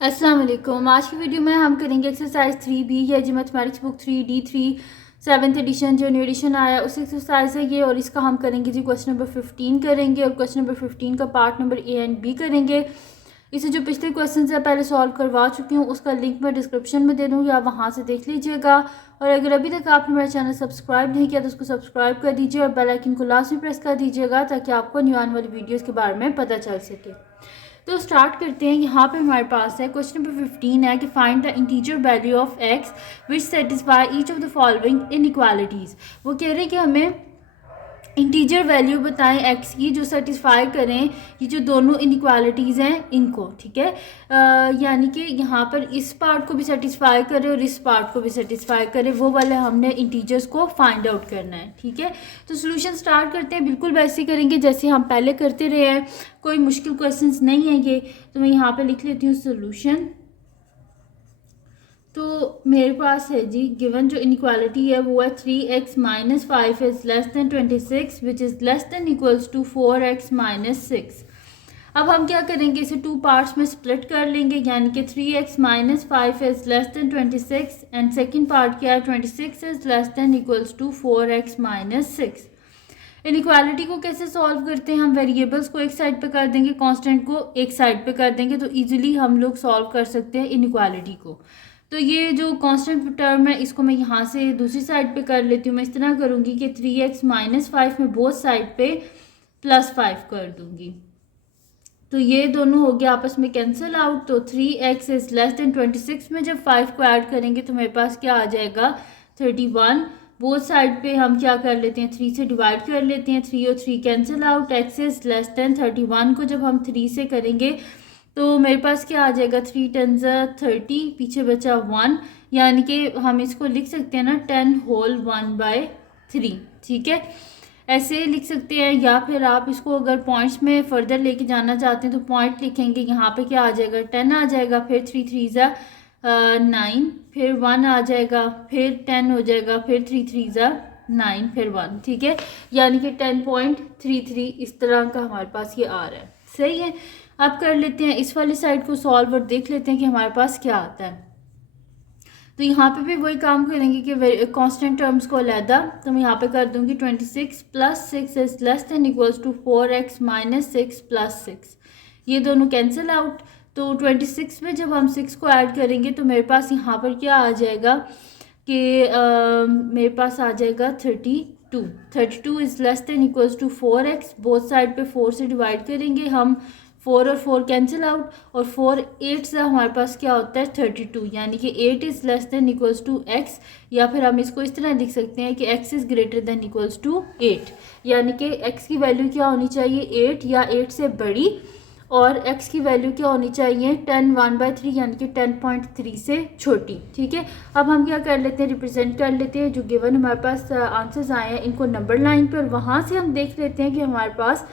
अस्सलाम वालेकुम। आज की वीडियो में हम करेंगे एक्सरसाइज 3B या जी mathematics book 3D3 7th edition जो न्यू एडिशन आया उस एक्सरसाइज है ये, और इसका हम करेंगे जी क्वेश्चन नंबर 15 करेंगे, और क्वेश्चन नंबर 15 का part number A and B करेंगे। इसे जो पिछले क्वेश्चन है पहले सॉल्व करवा चुकी हूँ, उसका लिंक मैं डिस्क्रिप्शन में दे दूँगी, आप वहाँ से देख लीजिएगा। और अगर अभी तक आपने मेरा चैनल सब्सक्राइब नहीं किया तो उसको सब्सक्राइब कर दीजिए और बेल आइकन को लास्ट में प्रेस कर दीजिएगा ताकि आपको न्यू आने वाली वीडियोज़ के बारे में पता चल सके। तो स्टार्ट करते हैं। यहाँ पे हमारे पास है क्वेश्चन नंबर 15 है कि find the integer value of x which satisfy each of the following inequalities. वो कह रहे हैं कि हमें इंटीजर वैल्यू बताएं एक्स की जो सेटिस्फाई करें ये जो दोनों इनइक्वालिटीज़ हैं इनको, ठीक है। यानी कि यहाँ पर इस पार्ट को भी सेटिस्फाई करे और इस पार्ट को भी सेटिस्फाई करे, वो वाले हमने इंटीजर्स को फाइंड आउट करना है, ठीक है। तो सोल्यूशन स्टार्ट करते हैं, बिल्कुल वैसे ही करेंगे जैसे हम पहले करते रहे हैं, कोई मुश्किल क्वेश्चंस नहीं है ये। तो मैं यहाँ पर लिख लेती हूँ सोल्यूशन। तो मेरे पास है जी गिवन जो इनइक्वालिटी है वो है 3x minus 5 is less than 26 which is less than equals to 4x minus 6। अब हम क्या करेंगे, इसे टू पार्ट्स में स्प्लिट कर लेंगे, यानी कि 3x minus 5 is less than 26 and second part क्या है 26 is less than equals to 4x minus 6। Inequality को कैसे सॉल्व करते हैं, हम वेरिएबल्स को एक साइड पे कर देंगे, कांस्टेंट को एक साइड पे कर देंगे, तो इजीली हम लोग सॉल्व कर सकते हैं इनइक्वालिटी को। तो ये जो कांस्टेंट टर्म है इसको मैं यहाँ से दूसरी साइड पे कर लेती हूँ। मैं इस तरह करूँगी कि 3x माइनस 5 में बोथ साइड पे +5 कर दूँगी, तो ये दोनों हो गया आपस में कैंसिल आउट। तो 3x इज लेस देन 26 में जब 5 को ऐड करेंगे तो मेरे पास क्या आ जाएगा 31। बोथ साइड पे हम क्या कर लेते हैं 3 से डिवाइड कर लेते हैं, 3 और 3 cancel out. x is less then 31 को जब हम 3 से करेंगे तो मेरे पास क्या आ जाएगा 3 10 30, पीछे बचा 1, यानी कि हम इसको लिख सकते हैं ना 10 होल 1/3, ठीक है, ऐसे लिख सकते हैं। या फिर आप इसको अगर पॉइंट्स में फर्दर लेके जाना चाहते हैं तो पॉइंट लिखेंगे, यहाँ पे क्या आ जाएगा 10 आ जाएगा, फिर 3 3 ज़ा 9, फिर 1 आ जाएगा, फिर 10 हो जाएगा, फिर 3 3 ज़ा 9, फिर 1, ठीक है, यानी कि 10.33 इस तरह का हमारे पास ये आ रहा है, सही है। अब कर लेते हैं इस वाली साइड को सॉल्व और देख लेते हैं कि हमारे पास क्या आता है। तो यहाँ पे भी वही काम करेंगे कि कांस्टेंट टर्म्स को अलहदा, तो मैं यहाँ पे कर दूंगी 26 + 6 is less than equals to 4x minus 6 + 6। ये दोनों कैंसिल आउट। तो 26 में जब हम 6 को ऐड करेंगे तो मेरे पास यहाँ पर क्या आ जाएगा कि मेरे पास आ जाएगा 32 is less than equals to 4x। Both side पे 4 से डिवाइड करेंगे हम, 4 और 4 कैंसिल आउट, और 4 8 से हमारे पास क्या होता है 32, यानी कि 8 is less than equals to x। या फिर हम इसको इस तरह लिख सकते हैं कि x is greater than equals to 8, यानी कि x की वैल्यू क्या होनी चाहिए 8 या 8 से बड़ी, और x की वैल्यू क्या होनी चाहिए 10 1/3 यानी कि 10.3 से छोटी, ठीक है। अब हम क्या कर लेते हैं रिप्रेजेंट कर लेते हैं जो गिवन हमारे पास आंसर्स आए हैं इनको नंबर लाइन पर, वहाँ से हम देख लेते हैं कि हमारे पास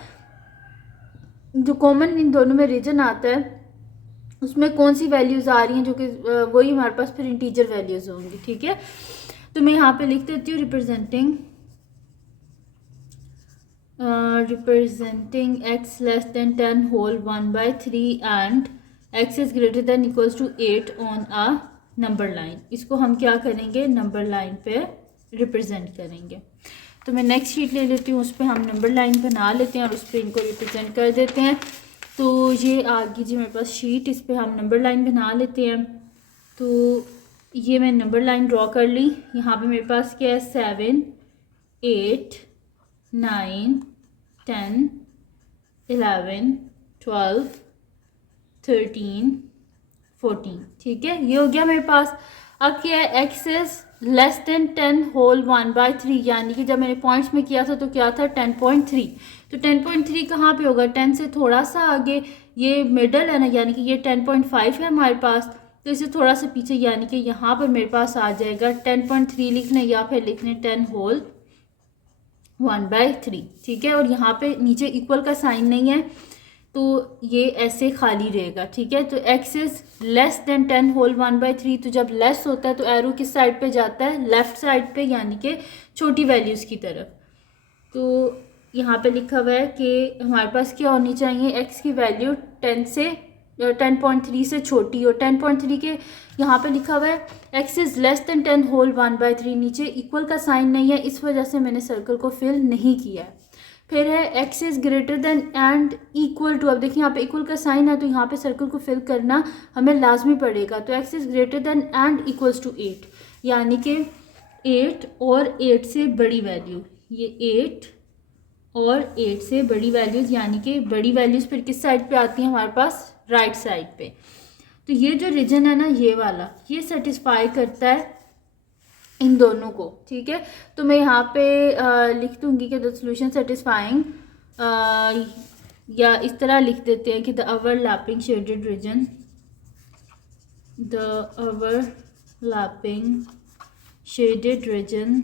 जो कॉमन इन दोनों में रीजन आता है उसमें कौन सी वैल्यूज़ आ रही हैं, जो कि वही हमारे पास फिर इंटीजर वैल्यूज़ होंगी, ठीक है। तो मैं यहाँ पे लिख देती हूँ representing x less than 10 whole 1/3 and x is greater than equals to 8 on a number line. इसको हम क्या करेंगे नंबर लाइन पे रिप्रेजेंट करेंगे। तो मैं नेक्स्ट शीट ले लेती हूँ, उस पर हम नंबर लाइन बना लेते हैं और उस पर इनको रिप्रेजेंट कर देते हैं। तो ये आ गई जी मेरे पास शीट, इस पर हम नंबर लाइन बना लेते हैं। तो ये मैं नंबर लाइन ड्रॉ कर ली। यहाँ पे मेरे पास क्या है 7 8 9 10 11 12 13 14, ठीक है, ये हो गया मेरे पास। अब क्या है x is less than 10 whole 1/3, यानी कि जब मैंने पॉइंट्स में किया था तो क्या था 10.3। तो 10.3 कहाँ पे होगा 10 से थोड़ा सा आगे, ये मिडल है ना, यानी कि ये 10.5 है हमारे पास, तो इसे थोड़ा सा पीछे, यानी कि यहाँ पर मेरे पास आ जाएगा 10.3 लिखने या फिर लिखने 10 होल 1/3, ठीक है। और यहाँ पे नीचे इक्वल का साइन नहीं है तो ये ऐसे खाली रहेगा, ठीक है। तो x is less than 10 whole 1/3, तो जब लेस होता है तो एरो किस साइड पे जाता है लेफ्ट साइड पे, यानी कि छोटी वैल्यूज़ की तरफ। तो यहाँ पे लिखा हुआ है कि हमारे पास क्या होनी चाहिए x की वैल्यू 10 से 10.3 से छोटी, और 10.3 के यहाँ पे लिखा हुआ है x is less than 10 whole 1/3, नीचे इक्वल का साइन नहीं है, इस वजह से मैंने सर्कल को फिल नहीं किया है। फिर है x is greater than and equal to, अब देखिए यहाँ पे इक्वल का साइन है तो यहाँ पे सर्कल को फिल करना हमें लाजमी पड़ेगा। तो x is greater than and equals to 8, यानी कि 8 और 8 से बड़ी वैल्यू, ये 8 और 8 से बड़ी वैल्यूज़, यानी कि बड़ी वैल्यूज़ फिर किस साइड पे आती हैं हमारे पास, राइट साइड पे। तो ये जो रीजन है ना, ये वाला, ये सेटिस्फाई करता है इन दोनों को, ठीक है। तो मैं यहाँ पे लिख दूँगी कि द सोल्यूशन सेटिस्फाइंग, या इस तरह लिख देते हैं कि the overlapping shaded region, the overlapping shaded region,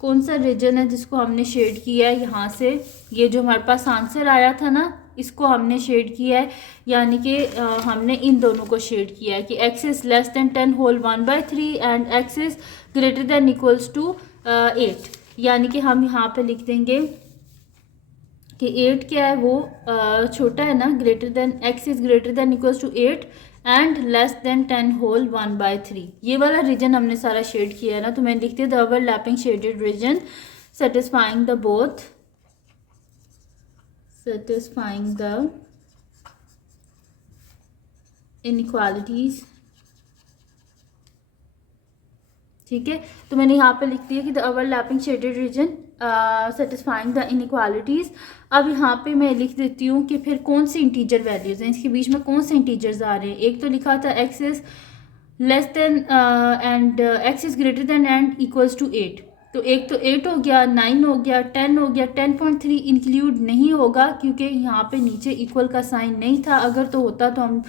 कौन सा रीजन है जिसको हमने शेड किया है यहाँ से, ये जो हमारे पास आंसर आया था ना, इसको हमने शेड किया है, यानी कि हमने इन दोनों को शेड किया है कि x is less than 10 whole 1/3 and x is greater than equals to 8, यानी कि हम यहाँ पे लिख देंगे कि 8 क्या है, वो छोटा है ना, greater than, x is greater than equals to 8 and less than 10 whole 1/3, ये वाला रीजन हमने सारा शेड किया है ना। तो मैंने लिखते the overlapping shaded region satisfying the both, satisfying the inequalities, ठीक है। तो मैंने यहाँ पे लिख दिया कि the overlapping shaded region satisfying the inequalities. अब यहाँ पे मैं लिख देती हूँ कि फिर कौन सी इंटीजर वैल्यूज़ हैं, इसके बीच में कौन से इंटीजर्स आ रहे हैं। एक तो लिखा था x is less than and x is greater than and equals to 8, तो एक तो 8 हो गया, 9 हो गया, 10 हो गया, 10.3 इंक्लूड नहीं होगा क्योंकि यहाँ पे नीचे इक्वल का साइन नहीं था। अगर तो होता तो हम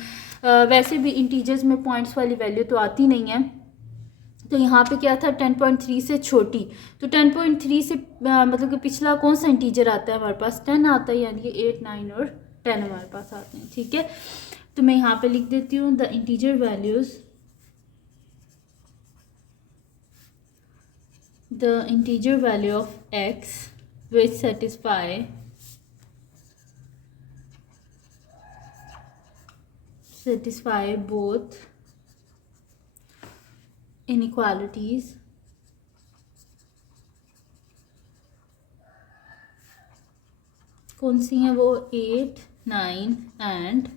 वैसे भी इंटीजर्स में पॉइंट्स वाली वैल्यू तो आती नहीं है, तो यहाँ पे क्या था, 10.3 से छोटी। तो 10.3 से मतलब कि पिछला कौन सा इंटीजर आता है हमारे पास, 10 आता है, यानी कि 8, 9 और 10 हमारे पास आते हैं, ठीक है। तो मैं यहाँ पे लिख देती हूँ the integer values, the integer value of x which satisfy both inequalities कौन सी हैं वो, 8, 9 एंड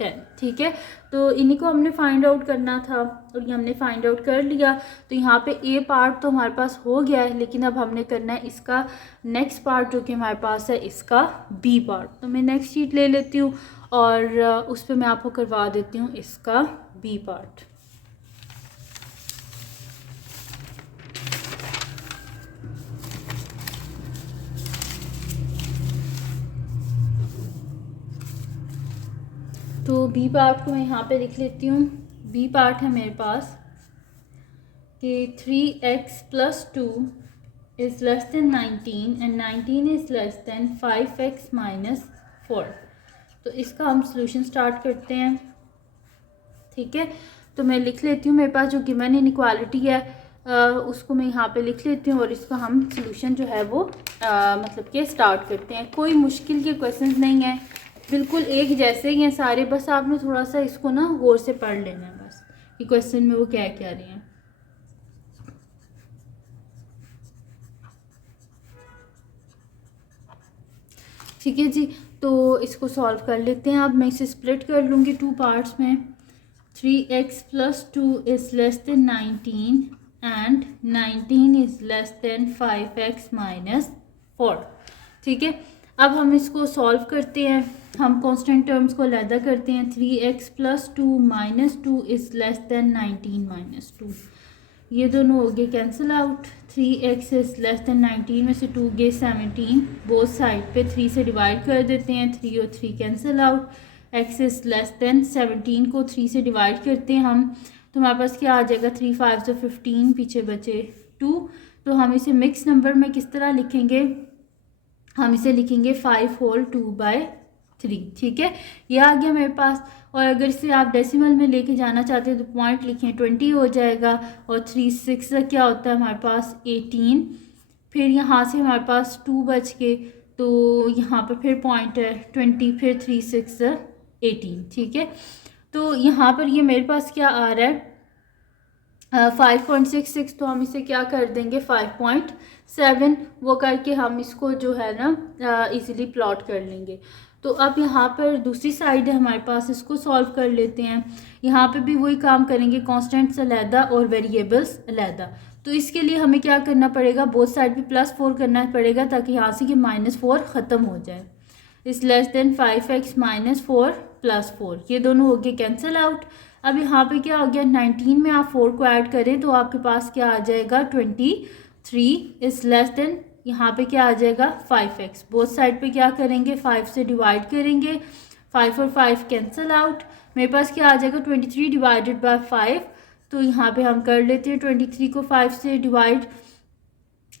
10, ठीक है। तो इन्हीं को हमने फाइंड आउट करना था और ये हमने फाइंड आउट कर लिया। तो यहाँ पे ए पार्ट तो हमारे पास हो गया है, लेकिन अब हमने करना है इसका नेक्स्ट पार्ट जो कि हमारे पास है, इसका बी पार्ट। तो मैं नेक्स्ट शीट ले लेती हूँ और उस पर मैं आपको करवा देती हूँ इसका बी पार्ट। तो बी पार्ट को मैं यहाँ पे लिख लेती हूँ। बी पार्ट है मेरे पास कि 3x + 2 is less then 19 and 19 is less then 5x - 4। तो इसका हम सॉल्यूशन स्टार्ट करते हैं, ठीक है। तो मैं लिख लेती हूँ, मेरे पास जो गिवन इनइक्वालिटी है उसको मैं यहाँ पे लिख लेती हूँ और इसका हम सॉल्यूशन जो है वो मतलब कि स्टार्ट करते हैं। कोई मुश्किल के क्वेश्चंस नहीं है, बिल्कुल एक जैसे ही हैं सारे, बस आपने थोड़ा सा इसको ना गौर से पढ़ लेना है बस कि क्वेश्चन में वो क्या क्या रही हैं। ठीक है जी, तो इसको सॉल्व कर लेते हैं। अब मैं इसे स्प्लिट कर लूँगी 2 पार्ट्स में। 3x + 2 is less then 19 and 19 is less then 5x - 4, ठीक है। अब हम इसको सॉल्व करते हैं, हम कांस्टेंट टर्म्स को अलहदा करते हैं। 3x + 2 - 2 इज़ लेस देन 19 - 2, ये दोनों हो गए cancel out. 3x is less then 19 में से 2 गए 17, बोथ साइड पे 3 से डिवाइड कर देते हैं, 3 और 3 cancel out. x is less then 17 को 3 से डिवाइड करते हैं हम, तो हमारे पास क्या आ जाएगा, 3 5 से 15, पीछे बचे 2। तो हम इसे मिक्स नंबर में किस तरह लिखेंगे, हम इसे लिखेंगे 5 होल 2/3, ठीक है। ये आ गया मेरे पास। और अगर इसे आप डेसिमल में लेके जाना चाहते हैं तो पॉइंट लिखें, 20 हो जाएगा। और 3 6 क्या होता है हमारे पास 18, फिर यहाँ से हमारे पास 2 बच के तो यहाँ पर फिर पॉइंट है 20, फिर 3 6 18, ठीक है। तो यहाँ पर ये मेरे पास क्या आ रहा है 5.66, तो हम इसे क्या कर देंगे 5.7, वो करके हम इसको जो है ना इजीली प्लॉट कर लेंगे। तो अब यहाँ पर दूसरी साइड है हमारे पास, इसको सॉल्व कर लेते हैं। यहाँ पे भी वही काम करेंगे, कांस्टेंट्स अलहदा और वेरिएबल्स अलहदा। तो इसके लिए हमें क्या करना पड़ेगा, बोथ साइड पे +4 करना पड़ेगा ताकि यहाँ से कि -4 ख़त्म हो जाए। इस लेस देन 5x - 4 + 4, ये दोनों हो गए कैंसिल आउट। अब यहाँ पे क्या हो गया, 19 में आप 4 को ऐड करें तो आपके पास क्या आ जाएगा 23 इस लेस देन, यहाँ पे क्या आ जाएगा 5x। बोथ साइड पे क्या करेंगे 5 से डिवाइड करेंगे, 5 और 5 कैंसिल आउट, मेरे पास क्या आ जाएगा 23 डिवाइडेड बाय 5। तो यहाँ पे हम कर लेते हैं 23 को 5 से डिवाइड,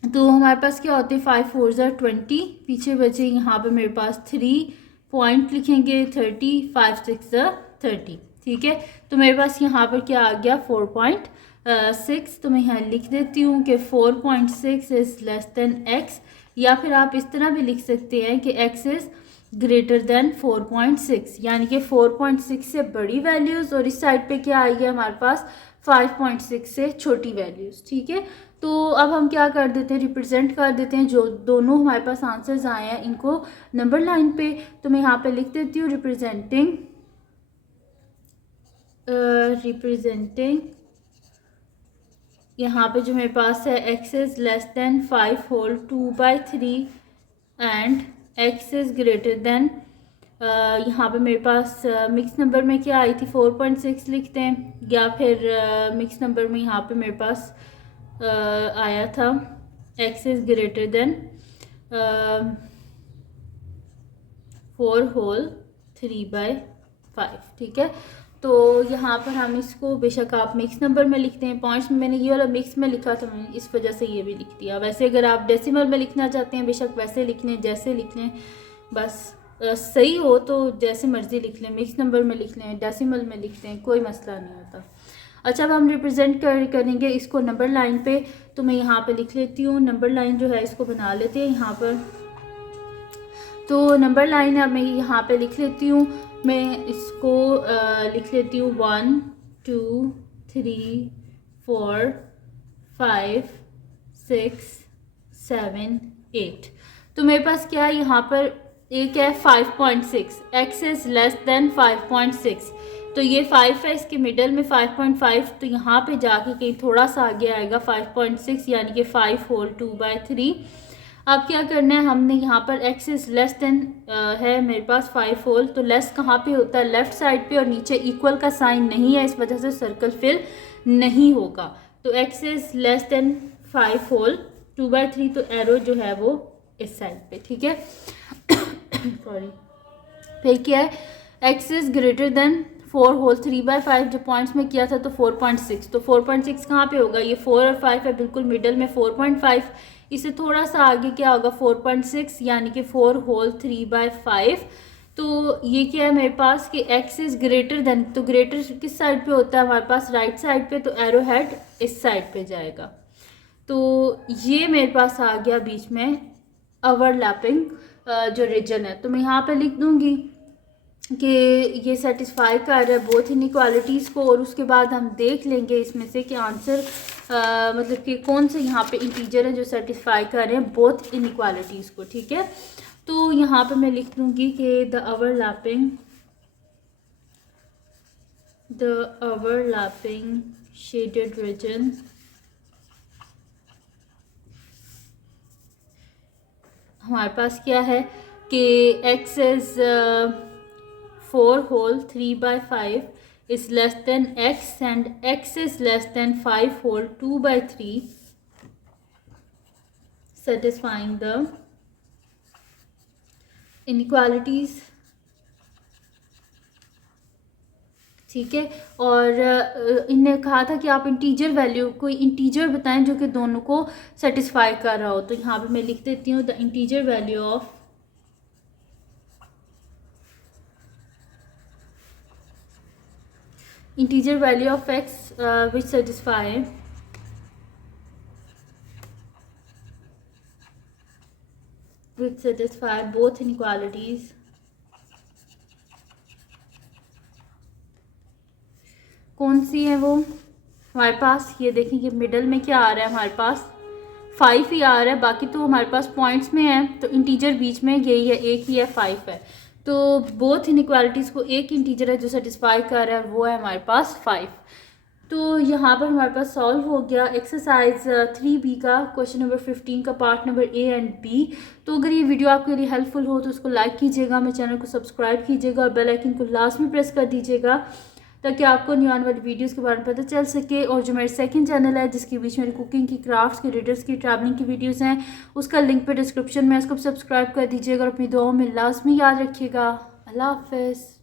तो हमारे पास क्या होते हैं 5 4 20, पीछे बचे यहाँ पे मेरे पास 3 पॉइंट लिखेंगे 30, 5 6 30, ठीक है। तो मेरे पास यहाँ पर क्या आ गया 4.6, तो मैं यहाँ लिख देती हूँ कि 4.6 इज़ लेस देन x, या फिर आप इस तरह भी लिख सकते हैं कि x इज़ ग्रेटर देन 4.6, यानी कि 4.6 से बड़ी वैल्यूज़ और इस साइड पे क्या आएगी हमारे पास 5.6 से छोटी वैल्यूज़, ठीक है। तो अब हम क्या कर देते हैं, रिप्रेजेंट कर देते हैं जो दोनों हमारे पास आंसर्स आए हैं इनको नंबर लाइन पे। तो मैं यहाँ पे लिख देती हूँ रिप्रेजेंटिंग यहाँ पे जो मेरे पास है x is less than 5 whole 2/3 and x is greater than, यहाँ पे मेरे पास मिक्स नंबर में क्या आई थी 4.6 लिखते हैं, या फिर मिक्स नंबर में यहाँ पे मेरे पास आया था x is greater than 4 whole 3/5, ठीक है। तो यहाँ पर हम इसको बेशक आप मिक्स नंबर में लिखते हैं, पॉइंट्स में मैंने ये वाला मिक्स में लिखा था, मैंने इस वजह से ये भी लिख दिया। वैसे अगर आप डेसिमल में लिखना चाहते हैं बेशक वैसे लिख लें, जैसे लिख लें, बस सही हो तो जैसे मर्जी लिख लें, मिक्स नंबर में लिख लें, डेसिमल में लिख लें, कोई मसला नहीं होता। अच्छा, अब हम रिप्रेजेंट करेंगे इसको नंबर लाइन पे। तो मैं यहाँ पे लिख लेती हूँ, नंबर लाइन जो है इसको बना लेते हैं यहाँ पर। तो नंबर लाइन अब मैं यहाँ पे लिख लेती हूँ, मैं इसको लिख लेती हूँ 1 2 3 4 5 6 7 8। तो मेरे पास क्या है यहाँ पर एक है 5.6, x इज़ लेस देन 5.6, तो ये 5 है, इसके मिडल में 5.5, तो यहाँ पे जाके कहीं थोड़ा सा आगे आएगा 5.6, यानी कि 5 होल 2/3। अब क्या करना है हमने, यहाँ पर x इज़ लेस देन है मेरे पास 5 होल, तो लेस कहाँ पे होता है लेफ़्ट साइड पे, और नीचे इक्वल का साइन नहीं है, इस वजह से सर्कल फिल नहीं होगा। तो x is less than 5 whole 2/3, तो एरो जो है वो इस साइड पे, ठीक है। सॉरी, फिर क्या है x is greater than 4 whole 3/5, जो पॉइंट्स में किया था तो 4.6, तो 4.6 कहाँ पे होगा, ये 4 और 5 है बिल्कुल मिडल में 4.5, इसे थोड़ा सा आगे क्या होगा 4.6, यानी कि 4 होल 3/5। तो ये क्या है मेरे पास कि x इज़ ग्रेटर देन, तो ग्रेटर किस साइड पे होता है हमारे पास राइट साइड पे, तो एरो हेड इस साइड पे जाएगा। तो ये मेरे पास आ गया बीच में ओवरलैपिंग जो रीजन है। तो मैं यहाँ पे लिख दूँगी कि ये सेटिस्फाई कर रहा है बोथ इनइक्वालिटीज़ को, और उसके बाद हम देख लेंगे इसमें से कि आंसर मतलब कि कौन से यहाँ पे इंटीजर हैं जो सेटिस्फाई कर रहे हैं बोथ इनइक्वालिटीज़ को, ठीक है। तो यहाँ पे मैं लिख दूँगी कि द ओवरलैपिंग शेडेड रीजन हमारे पास क्या है कि x is 4 whole 3/5 is less than x and x is less than 5 whole 2/3, satisfying the inequalities, ठीक है। और इनने कहा था कि आप इंटीजर वैल्यू, कोई इंटीजर बताएं जो कि दोनों को सेटिस्फाई कर रहा हो। तो यहाँ पे मैं लिख देती हूँ the integer value of x which satisfy which satisfy both inequalities कौन सी है वो हमारे पास? ये देखें कि मिडल में क्या आ रहा है हमारे पास 5 ही आ रहा है, बाकी तो हमारे पास पॉइंट्स में है, तो इंटीजर बीच में यही है, एक ही है 5 है। तो बोथ इनइक्वालिटीज़ को एक इंटीजर है जो सेटिस्फाई कर रहा है, वो है हमारे पास 5। तो यहाँ पर हमारे पास सॉल्व हो गया एक्सरसाइज 3B का क्वेश्चन नंबर 15 का part number A and B। तो अगर ये वीडियो आपके लिए हेल्पफुल हो तो उसको लाइक कीजिएगा, मेरे चैनल को सब्सक्राइब कीजिएगा और बेल आइकन को लाजमी प्रेस कर दीजिएगा ताकि आपको न्यू आने वाली वीडियोस के बारे में पता चल सके। और जो मेरा सेकंड चैनल है जिसके बीच में कुकिंग की, क्राफ्ट्स की, रीडर्स की, ट्रैवलिंग की वीडियोस हैं, उसका लिंक पे डिस्क्रिप्शन में, उसको सब्सक्राइब कर दीजिएगा और अपनी दुआओं में लाजमी याद रखिएगा। अल्लाह हाफ़िज़।